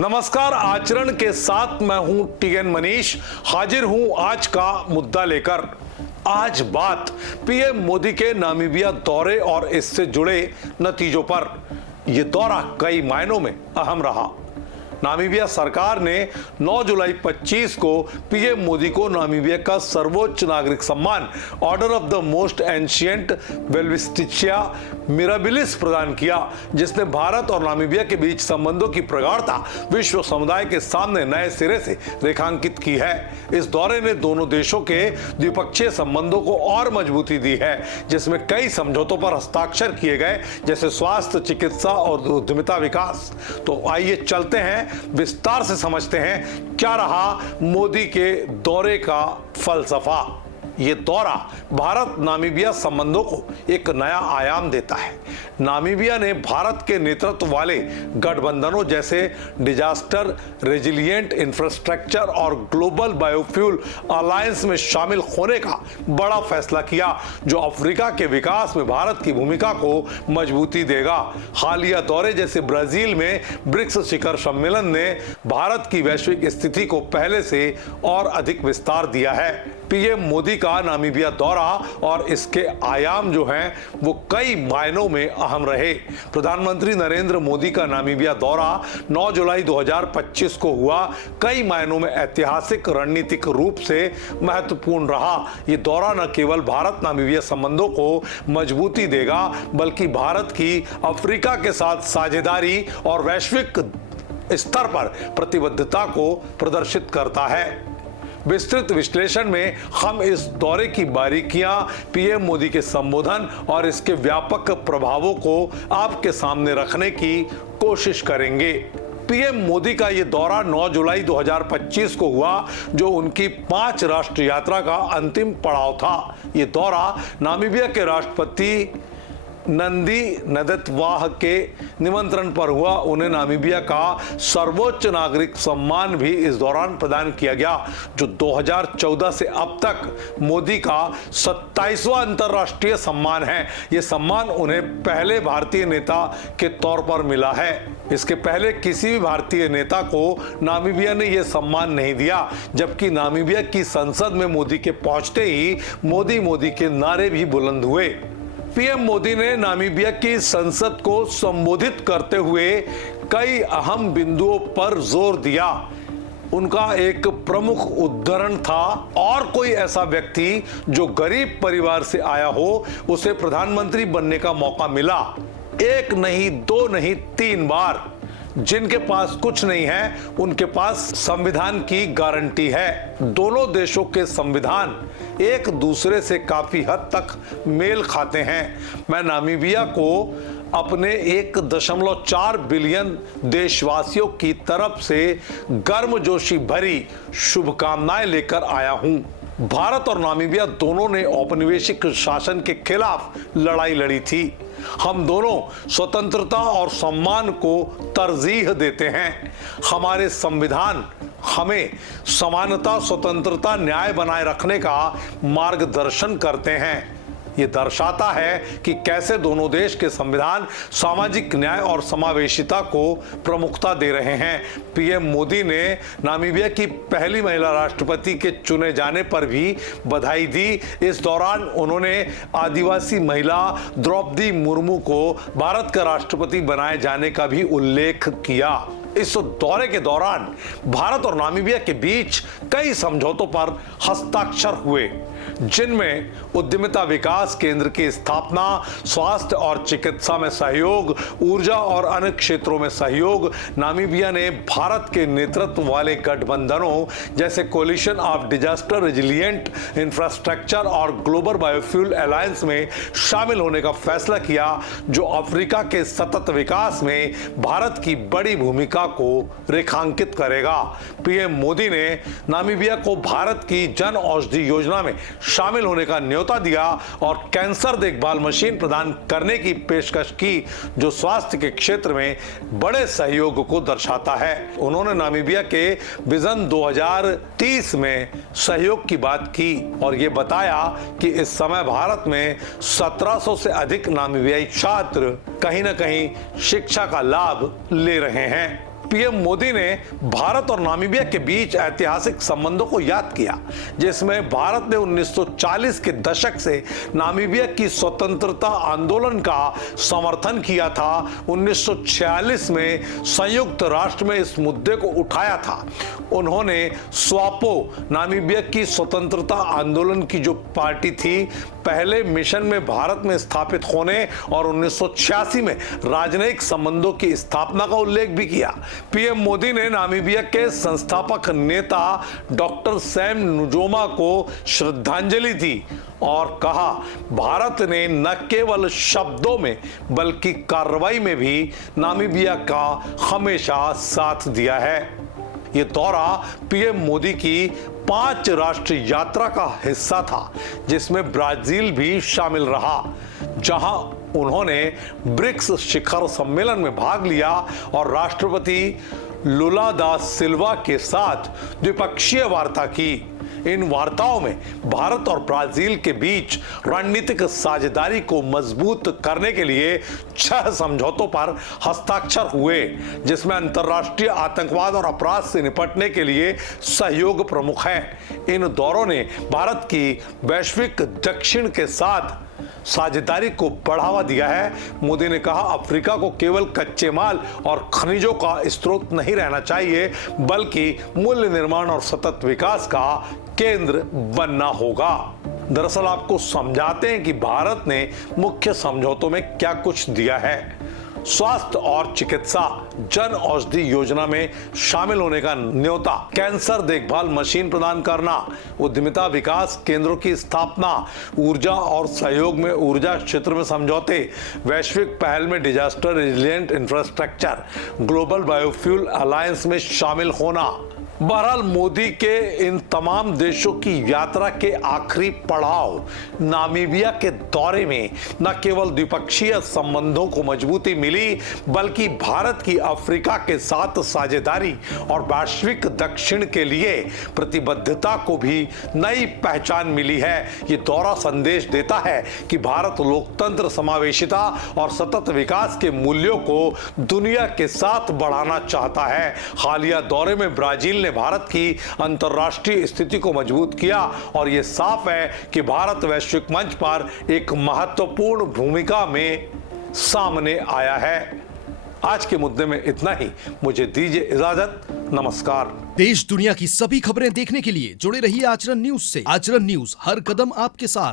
नमस्कार, आचरण के साथ मैं हूं टीएन मनीष, हाजिर हूं आज का मुद्दा लेकर। आज बात पीएम मोदी के नामीबिया दौरे और इससे जुड़े नतीजों पर। यह दौरा कई मायनों में अहम रहा। नामीबिया सरकार ने 9 जुलाई 25 को पीएम मोदी को नामीबिया का सर्वोच्च नागरिक सम्मान order of the most ancient Welwitschia mirabilis प्रदान किया, जिसने भारत और नामीबिया के बीच संबंधों की प्रगाढ़ता विश्व समुदाय के सामने नए सिरे से रेखांकित की है। इस दौरे ने दोनों देशों के द्विपक्षीय संबंधों को और मजबूती दी है, जिसमें कई समझौतों पर हस्ताक्षर किए गए, जैसे स्वास्थ्य, चिकित्सा और उद्यमिता विकास। तो आइए चलते हैं, विस्तार से समझते हैं क्या रहा मोदी के दौरे का फलसफा। ये दौरा भारत नामीबिया संबंधों को एक नया आयाम देता है। नामीबिया ने भारत के नेतृत्व वाले गठबंधनों जैसे डिजास्टर रेजिलिएंट इंफ्रास्ट्रक्चर और ग्लोबल बायोफ्यूल अलायंस में शामिल होने का बड़ा फैसला किया, जो अफ्रीका के विकास में भारत की भूमिका को मजबूती देगा। हालिया दौरे जैसे ब्राजील में ब्रिक्स शिखर सम्मेलन ने भारत की वैश्विक स्थिति को पहले से और अधिक विस्तार दिया है। पीएम मोदी का नामीबिया दौरा और इसके आयाम जो हैं वो कई मायनों में अहम रहे। प्रधानमंत्री नरेंद्र मोदी का नामीबिया दौरा 9 जुलाई 2025 को हुआ कई मायनों में ऐतिहासिक रणनीतिक रूप से महत्वपूर्ण रहा। ये दौरा न केवल भारत नामीबिया संबंधों को मजबूती देगा, बल्कि भारत की अफ्रीका के साथ साझेदारी और वैश्विक स्तर पर प्रतिबद्धता को प्रदर्शित करता है। विस्तृत विश्लेषण में हम इस दौरे की बारीकियां, पीएम मोदी के संबोधन और इसके व्यापक प्रभावों को आपके सामने रखने की कोशिश करेंगे। पीएम मोदी का यह दौरा 9 जुलाई 2025 को हुआ, जो उनकी 5 राष्ट्र यात्रा का अंतिम पड़ाव था। यह दौरा नामीबिया के राष्ट्रपति नंदी नदतवाह के निमंत्रण पर हुआ। उन्हें नामीबिया का सर्वोच्च नागरिक सम्मान भी इस दौरान प्रदान किया गया, जो 2014 से अब तक मोदी का 27वां अंतर्राष्ट्रीय सम्मान है। यह सम्मान उन्हें पहले भारतीय नेता के तौर पर मिला है। इसके पहले किसी भी भारतीय नेता को नामीबिया ने यह सम्मान नहीं दिया, जबकि नामीबिया की संसद में मोदी के पहुंचते ही मोदी मोदी के नारे भी बुलंद हुए। पीएम मोदी ने नामीबिया की संसद को संबोधित करते हुए कई अहम बिंदुओं पर जोर दिया। उनका एक प्रमुख उद्धरण था, और कोई ऐसा व्यक्ति जो गरीब परिवार से आया हो उसे प्रधानमंत्री बनने का मौका मिला। एक नहीं, दो नहीं, 3 बार। जिनके पास कुछ नहीं है उनके पास संविधान की गारंटी है। दोनों देशों के संविधान एक दूसरे से काफी हद तक मेल खाते हैं। मैं नामीबिया को अपने 1.4 बिलियन देशवासियों की तरफ से गर्मजोशी भरी शुभकामनाएं लेकर आया हूं। भारत और नामीबिया दोनों ने औपनिवेशिक शासन के खिलाफ लड़ाई लड़ी थी। हम दोनों स्वतंत्रता और सम्मान को तरजीह देते हैं। हमारे संविधान हमें समानता, स्वतंत्रता, न्याय बनाए रखने का मार्गदर्शन करते हैं। ये दर्शाता है कि कैसे दोनों देश के संविधान सामाजिक न्याय और समावेशिता को प्रमुखता दे रहे हैं। पीएम मोदी ने नामीबिया की पहली महिला राष्ट्रपति के चुने जाने पर भी बधाई दी। इस दौरान उन्होंने आदिवासी महिला द्रौपदी मुर्मू को भारत का राष्ट्रपति बनाए जाने का भी उल्लेख किया। इस दौरे के दौरान भारत और नामीबिया के बीच कई समझौतों पर हस्ताक्षर हुए, जिनमें उद्यमिता विकास केंद्र की स्थापना, स्वास्थ्य और चिकित्सा में सहयोग, ऊर्जा और अन्य क्षेत्रों में सहयोग। नामीबिया ने भारत के नेतृत्व वाले गठबंधनों जैसे collision of disaster resilient infrastructure और ग्लोबल बायोफ्यूल अलायंस में शामिल होने का फैसला किया, जो अफ्रीका के सतत विकास में भारत की बड़ी भूमिका को रेखांकित करेगा। पीएम मोदी ने नामीबिया को भारत की जन औषधि योजना में शामिल होने का न्योता दिया और कैंसर देखभाल मशीन प्रदान करने की पेशकश की, जो स्वास्थ्य के क्षेत्र में बड़े सहयोग को दर्शाता है। उन्होंने नामीबिया के विजन 2030 में सहयोग की बात की और ये बताया कि इस समय भारत में 1700 से अधिक नामीबियाई छात्र कहीं न कहीं शिक्षा का लाभ ले रहे हैं। पीएम मोदी ने भारत और नामीबिया के बीच ऐतिहासिक संबंधों को याद किया, जिसमें भारत ने 1940 के दशक से नामीबिया की स्वतंत्रता आंदोलन का समर्थन किया था। 1946 में संयुक्त राष्ट्र में इस मुद्दे को उठाया था। उन्होंने स्वापो, नामीबिया की स्वतंत्रता आंदोलन की जो पार्टी थी, पहले मिशन में भारत में स्थापित होने और 1986 में राजनयिक संबंधों की स्थापना का उल्लेख भी किया। पीएम मोदी ने नामीबिया के संस्थापक नेता डॉक्टर सैम नुजोमा को श्रद्धांजलि दी और कहा, भारत ने न केवल शब्दों में बल्कि कार्रवाई में भी नामीबिया का हमेशा साथ दिया है। ये दौरा पीएम मोदी की 5 राष्ट्रीय यात्रा का हिस्सा था, जिसमें ब्राजील भी शामिल रहा, जहां उन्होंने ब्रिक्स शिखर सम्मेलन में भाग लिया और राष्ट्रपति लुला दा सिल्वा के साथ द्विपक्षीय वार्ता की। इन वार्ताओं में भारत और ब्राजील के बीच रणनीतिक साझेदारी को मजबूत करने के लिए 6 समझौतों पर हस्ताक्षर हुए, जिसमें अंतर्राष्ट्रीय आतंकवाद और अपराध से निपटने के लिए सहयोग प्रमुख है। इन दौरों ने भारत की वैश्विक दक्षिण के साथ साझेदारी को बढ़ावा दिया है। मोदी ने कहा, अफ्रीका को केवल कच्चे माल और खनिजों का स्रोत नहीं रहना चाहिए, बल्कि मूल्य निर्माण और सतत विकास का केंद्र बनना होगा। दरअसल आपको समझाते हैं कि भारत ने मुख्य समझौतों में क्या कुछ दिया है। स्वास्थ्य और चिकित्सा जन औषधि योजना में शामिल होने का न्योता, कैंसर देखभाल मशीन प्रदान करना, उद्यमिता विकास केंद्रों की स्थापना, ऊर्जा और सहयोग में ऊर्जा क्षेत्र में समझौते, वैश्विक पहल में disaster resilient infrastructure, global biofuel alliance में शामिल होना। बहरहाल मोदी के इन तमाम देशों की यात्रा के आखिरी पड़ाव नामीबिया के दौरे में न केवल द्विपक्षीय संबंधों को मजबूती मिली, बल्कि भारत की अफ्रीका के साथ साझेदारी और वैश्विक दक्षिण के लिए प्रतिबद्धता को भी नई पहचान मिली है। ये दौरा संदेश देता है कि भारत लोकतंत्र, समावेशिता और सतत विकास के मूल्यों को दुनिया के साथ बढ़ाना चाहता है। हालिया दौरे में ब्राजील ने भारत की अंतर्राष्ट्रीय स्थिति को मजबूत किया और यह साफ है कि भारत वैश्विक मंच पर एक महत्वपूर्ण भूमिका में सामने आया है। आज के मुद्दे में इतना ही। मुझे दीजिए इजाजत। नमस्कार। देश दुनिया की सभी खबरें देखने के लिए जुड़े रहिए आचरण न्यूज से। आचरण न्यूज, हर कदम आपके साथ।